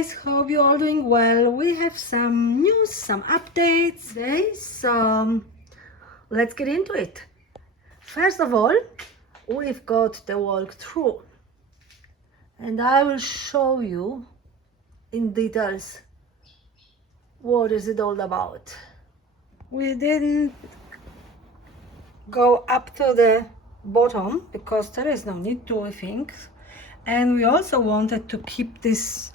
guys, hope you're all doing well. We have some news, some updates today, so let's get into it. First of all, we've got the walkthrough and I will show you in details what is it all about. We didn't go up to the bottom because there is no need to, I think, and we also wanted to keep this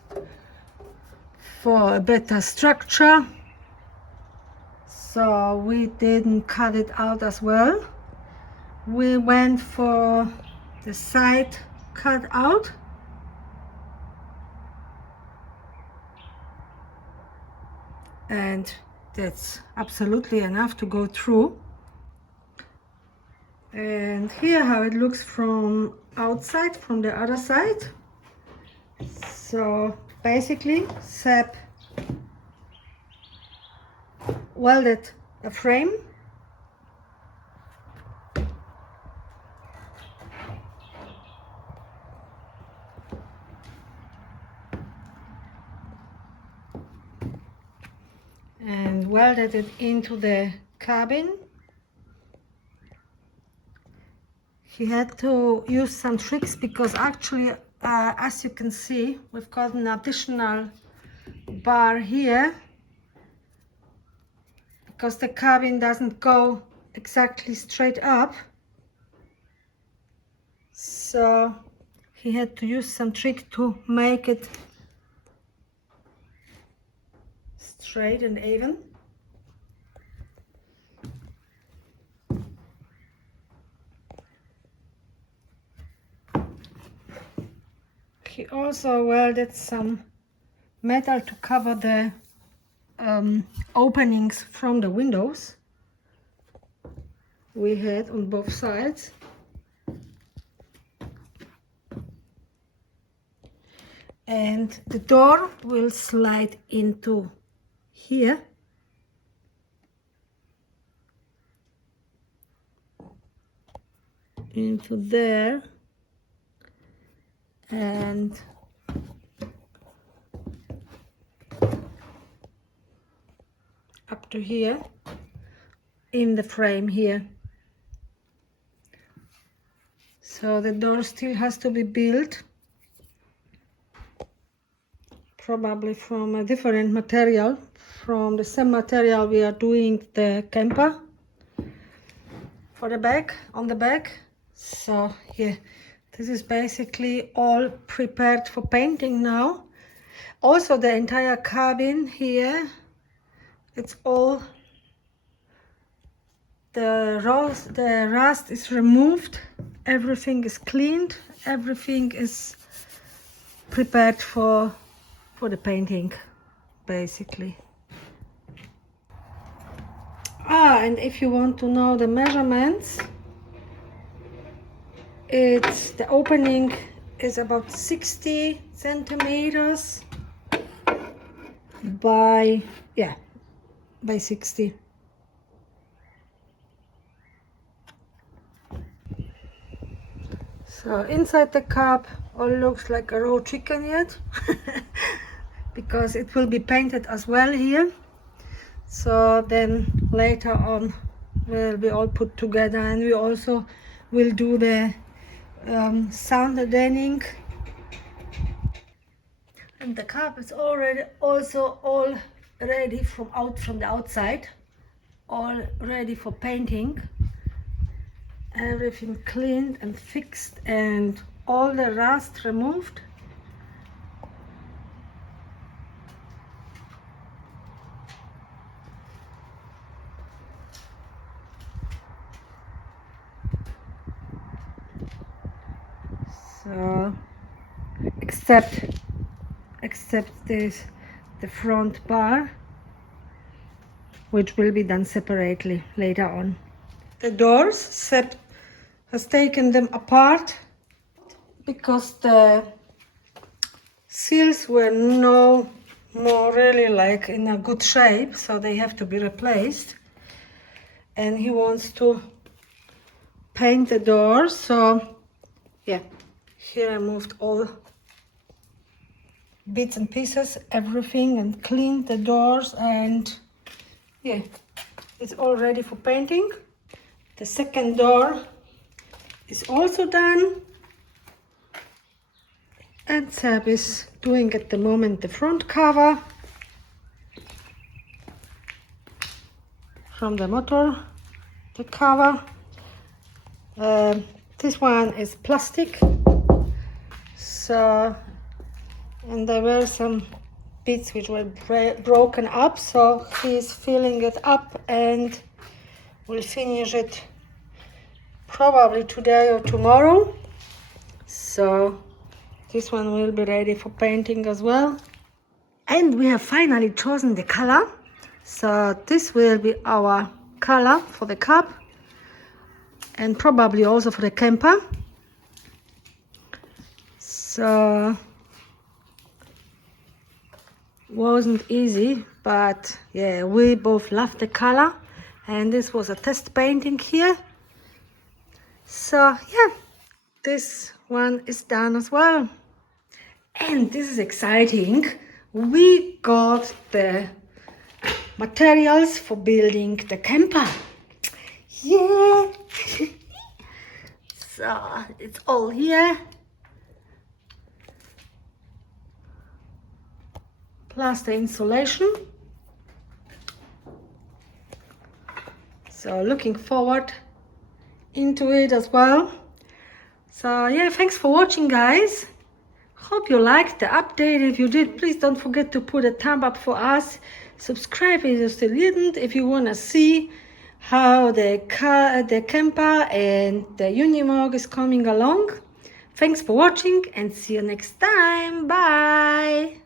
for a better structure, so we didn't cut it out as well. We went for the side cut out, and that's absolutely enough to go through. And here how it looks from outside, from the other side. So basically Seb welded a frame and welded it into the cabin. He had to use some tricks because actually, as you can see, we've got an additional bar here because the cabin doesn't go exactly straight up. So he had to use some trick to make it straight and even. He also welded some metal to cover the openings from the windows we had on both sides. And the door will slide into here. Into there. And up to here in the frame here. So the door still has to be built, probably from a different material, from the same material we are doing the camper for the back, on the back. So yeah, this is basically all prepared for painting now. Also the entire cabin here, it's all, the rust is removed, everything is cleaned, everything is prepared for the painting, basically. And if you want to know the measurements, the opening is about 60 centimeters by 60. So inside the cab all looks like a raw chicken yet because it will be painted as well here. So then later on will be all put together, and we also will do the sound deadening. And the cab is already also all ready from the outside, all ready for painting. Everything cleaned and fixed and all the rust removed. So except this, the front bar, which will be done separately later on. The doors, Seb has taken them apart because the seals were no more really like in a good shape, so they have to be replaced. And he wants to paint the doors, so yeah, here I moved all bits and pieces, everything, and cleaned the doors, and yeah, it's all ready for painting. The second door is also done, and Seb is doing at the moment the front cover from the motor, the cover. This one is plastic, so, and there were some bits which were broken up, so he's filling it up and we'll finish it probably today or tomorrow. So this one will be ready for painting as well. And we have finally chosen the color, so this will be our color for the cab and probably also for the camper. So wasn't easy, but yeah, we both love the color, and this was a test painting here. So yeah, this one is done as well. And this is exciting. We got the materials for building the camper. Yeah. So it's all here. Plus the insulation. So looking forward into it as well. So yeah, thanks for watching, guys. Hope you liked the update. If you did, please don't forget to put a thumb up for us. Subscribe if you still didn't, if you want to see how the camper and the Unimog is coming along. Thanks for watching and see you next time. Bye.